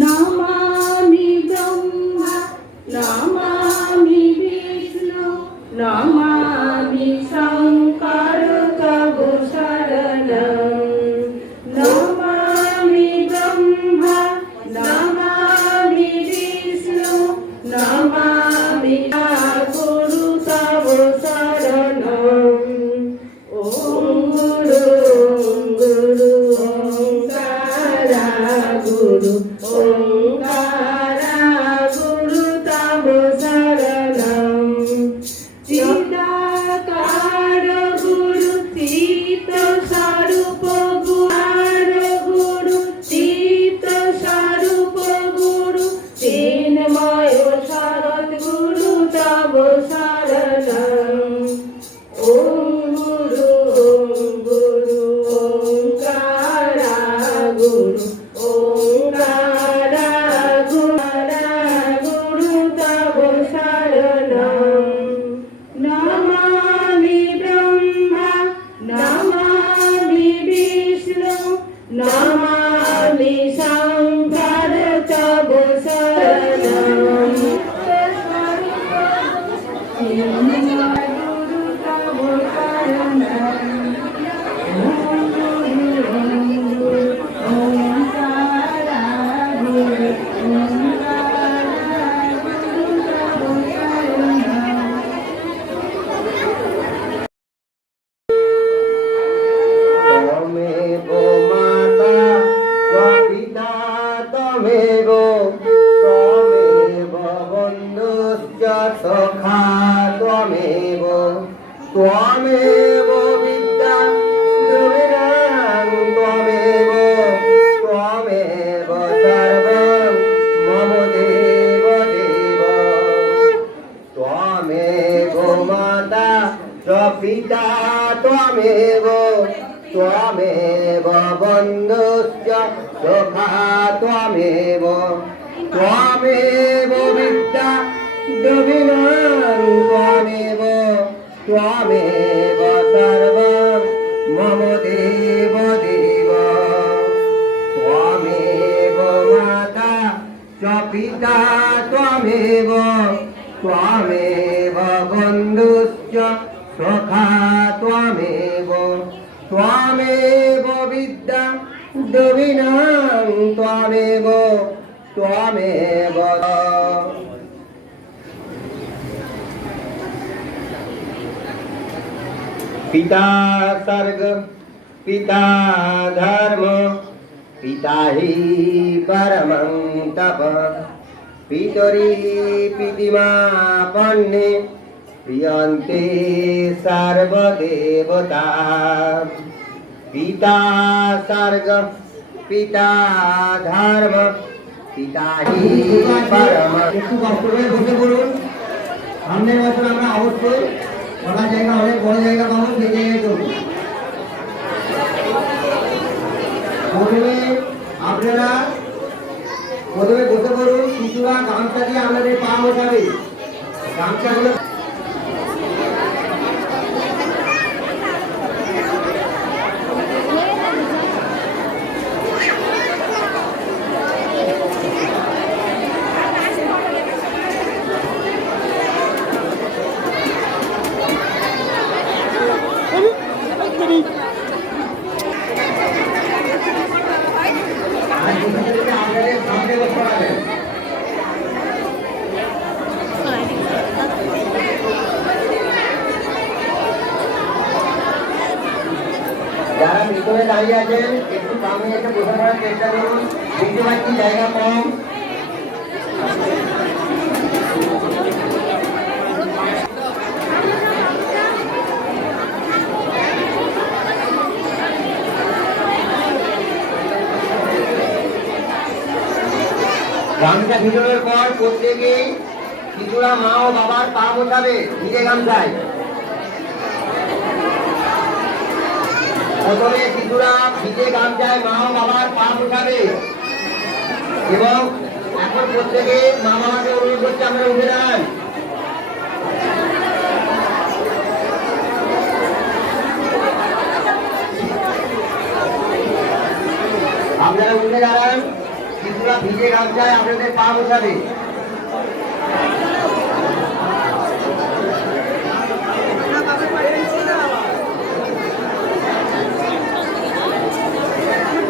নমামি ব্রহ্মা নমামি বিষ্ণু নমামি শঙ্কর তব শরণম নমামি ব্রহ্মা নমামি বিষ্ণু নমামি গুরু তব শরণম ওম গুরু ওঙ্কারা গুরু ওঙ্কারা গুরু তব শরণম চিদাকার গুরু চিত স্বরূপ গুরু চিত স্বরূপ গুরু চিন্ময় শরৎ গুরু তব শরণম ওম গুরু ওঙ্কারা গুরু ওঙ্কারা গুরু তব শরণম নমামি ব্রহ্মা নমামি বিষ্ণু নমামি শঙ্কর তব শরণম গুরু তব শরণম ওঙ্কারা গুরু ওঙ্কারা গুরু তব শরণম त्वमेव माता त्वपिता त्वमेव त्वमेव बन्धुश्च सखा त्वमेव त्वमेव विद्या द्रविणां त्वमेव त्वमेव सर्वं मम देव देव त्वमेव माता त्वपिता त्वमेव त्वमेव बन्धुश्च सखा त्वमेव त्वमेव विद्या द्रविणां त्वमेव त्वमेव सर्वं मम देव देव त्वमेव माता च पिता त्वमेव त्वमेव बन्धुश्च सखा त्वमेव त्वमेव विद्या द्रविणां त्वमेव त्वमेव पिता सर्ग पिता धर्म पिता हि परमं तप पितरि पितिमापन्ने प्रियन्ते सर्वदेवता पिता सर्ग पिता धर्म पिता हि परम একটু কষ্ট করে বসে পড়ুন সামনের বছর আমরা অবশ্যই বড় জায়গা অনেক বড় জায়গা পাবো সেই জায়গায় করবো আপনারা প্রথমে বসে পড়ুন শিশুরা গামছা দিয়ে আমাদের পা মোছাবে গামছাগুলো যারা ভিতরে দাঁড়িয়ে আছেন একটু সামনে এসে বসে পড়ার চেষ্টা করুন বুঝতে পারছি জায়গা কম গামছা ভিতরের পর প্রত্যেকে শিশুরা মা ও বাবার পা মোছাবে ভিজে গামছায় প্রথমে শিশুরা ভিজে গামছায় মা ও বাবার পা মোছাবে এবং এখন প্রত্যেকে মা বাবাকে অনুরোধ করছে আমরা উঠে দাঁড়ান আপনারা উঠে দাঁড়ান শিশুরা বন্ধুরা ভিজে গামছায় আপনাদের পা মোছাবে।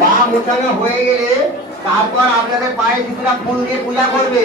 পা মোছানো হয়ে গেলে তারপর আপনাদের পায়ে কিছুটা ফুল দিয়ে পূজা করবে।